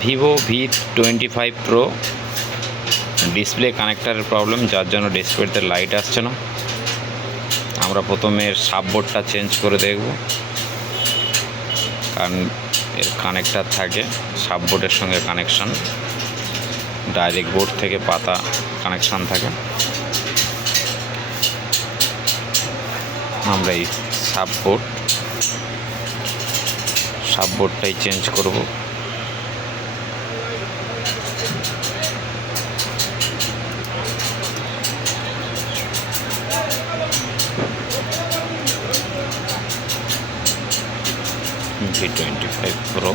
Vivo V25 pro display কানেক্টারের problem, যার জন্য ডিসপ্লেতে লাইট আসছে না। আমরা প্রথমে সাববোর্ডটা চেঞ্জ করে দেখব, কারণ এর কানেক্টার থাকে সাববোর্ডের সঙ্গে কানেকশান, ডাইরেক্ট বোর্ড থেকে পাতা কানেকশান থাকে। আমরা এই সাববোর্ডটাই চেঞ্জ করব। V25 pro